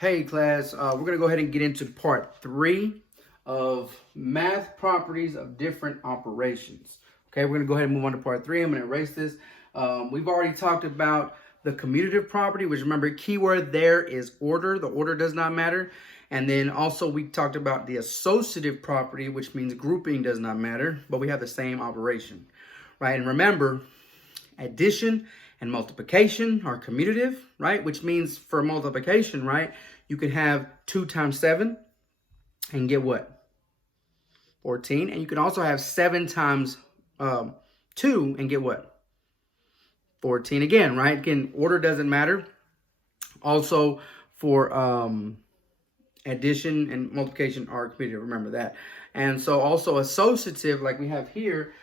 Hey class, we're going to go ahead and get into part 3 of math properties of different operations. Okay, we're going to go ahead and move on to part 3. I'm going to erase this. We've already talked about the commutative property, which remember, keyword there is order. The order does not matter. And then also we talked about the associative property, which means grouping does not matter, but we have the same operation, right? And remember, addition and multiplication are commutative, right? Which means for multiplication, right, you can have 2 times 7 and get what? 14. And you can also have 7 times 2 and get what? 14 again, right? Again, order doesn't matter. Also for addition and multiplication are commutative, remember that. And so also associative, like we have here,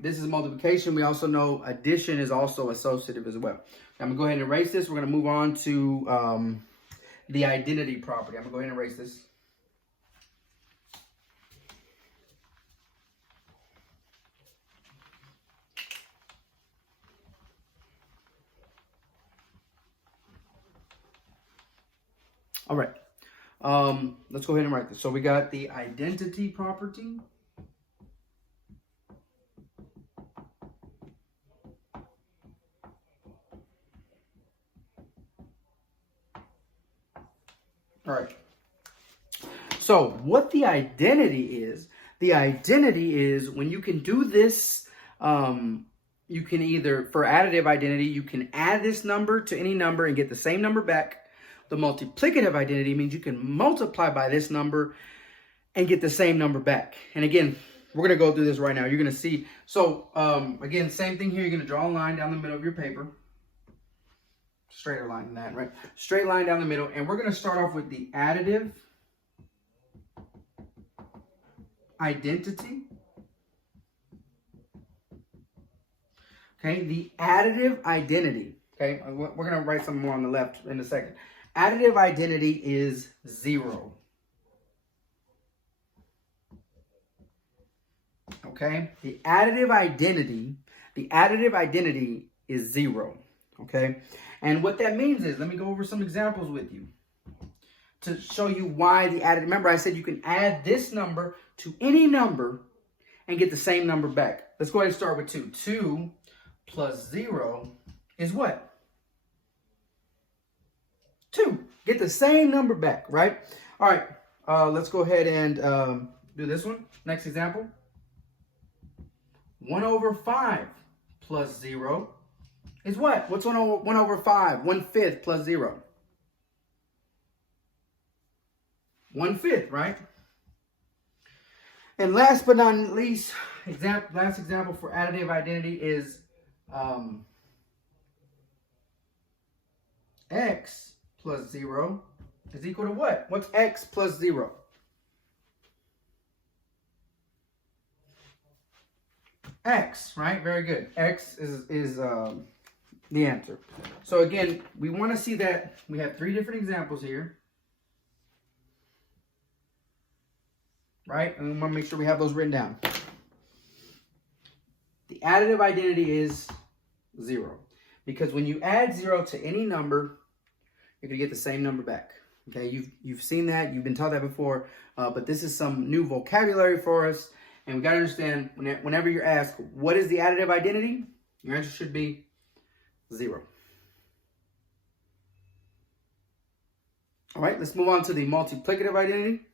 this is multiplication. We also know addition is also associative as well. I'm going to go ahead and erase this. We're going to move on to the identity property. I'm going to go ahead and erase this. All right. Let's go ahead and write this. So we got the identity property. All right. So what the identity is when you can do this, you can either, for additive identity, you can add this number to any number and get the same number back. The multiplicative identity means you can multiply by this number and get the same number back. And again, we're going to go through this right now. You're going to see. So again, same thing here. You're going to draw a line down the middle of your paper. Straighter line than that, right? Straight line down the middle. And we're going to start off with the additive identity. Okay, the additive identity. Okay, we're going to write some more on the left in a second. Additive identity is 0. Okay, the additive identity is 0. Okay, and what that means is, let me go over some examples with you to show you why the additive. Remember, I said you can add this number to any number and get the same number back. Let's go ahead and start with 2. 2 plus 0 is what? 2. Get the same number back, right? All right, let's go ahead and do this one. Next example. 1 over 5 plus 0 is what? What's 1 over 5? 1/5 plus 0. 1/5, right? And last but not least, last example for additive identity is x plus 0 is equal to what? What's x plus 0? X, right? Very good. X is the answer. So again, we want to see that we have 3 different examples here. Right? And we want to make sure we have those written down. The additive identity is 0. Because when you add 0 to any number, you're going to get the same number back. Okay, you've seen that, you've been taught that before, but this is some new vocabulary for us, and we got to understand whenever you're asked, what is the additive identity? Your answer should be 0. All right, let's move on to the multiplicative identity.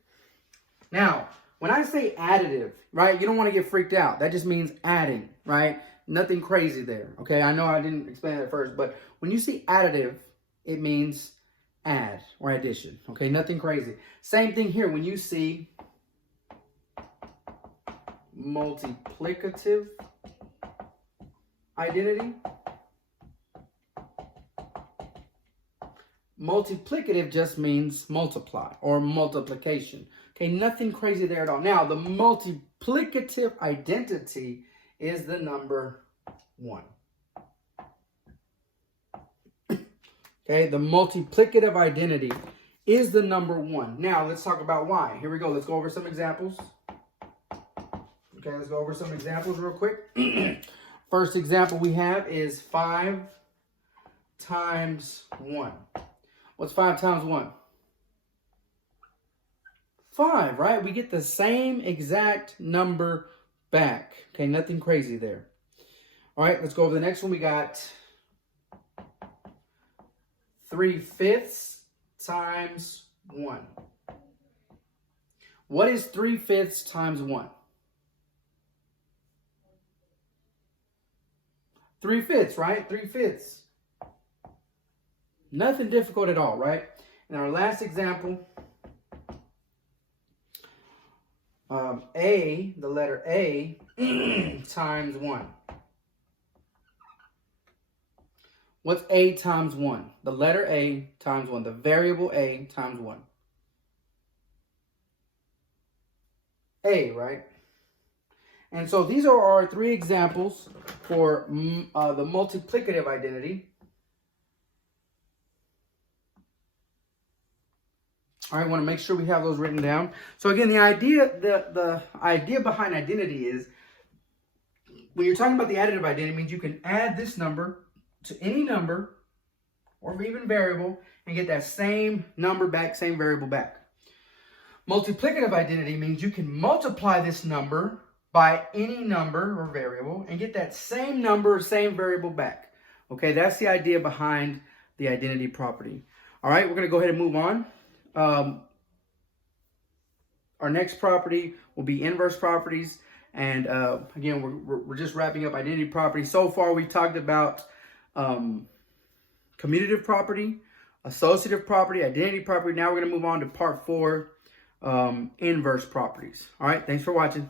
Now, when I say additive, right, you don't want to get freaked out. That just means adding, right? Nothing crazy there, okay? I know I didn't explain that at first, but when you see additive, it means add or addition, okay? Nothing crazy. Same thing here. When you see multiplicative identity, multiplicative just means multiply or multiplication. Okay, nothing crazy there at all. Now, the multiplicative identity is the number 1. Okay, the multiplicative identity is the number 1. Now, let's talk about why. Here we go. Let's go over some examples. Okay, let's go over some examples real quick. First example we have is 5 times 1. What's 5 times 1? 5, right? We get the same exact number back. Okay, nothing crazy there. All right, let's go over the next one. We got 3/5 times 1. What is 3/5 times 1? 3/5, right? 3/5. Nothing difficult at all, right? And our last example, the letter A times 1. What's A times 1? The letter A times 1. The variable A times 1. A, right? And so these are our 3 examples for the multiplicative identity. All right, I want to make sure we have those written down. So again, the idea behind identity is when you're talking about the additive identity, it means you can add this number to any number or even variable and get that same number back, same variable back. Multiplicative identity means you can multiply this number by any number or variable and get that same number or same variable back. Okay, that's the idea behind the identity property. All right, we're going to go ahead and move on. Our next property will be inverse properties. And again, we're just wrapping up identity property. So far, we've talked about commutative property, associative property, identity property. Now we're going to move on to part 4, inverse properties. All right, thanks for watching.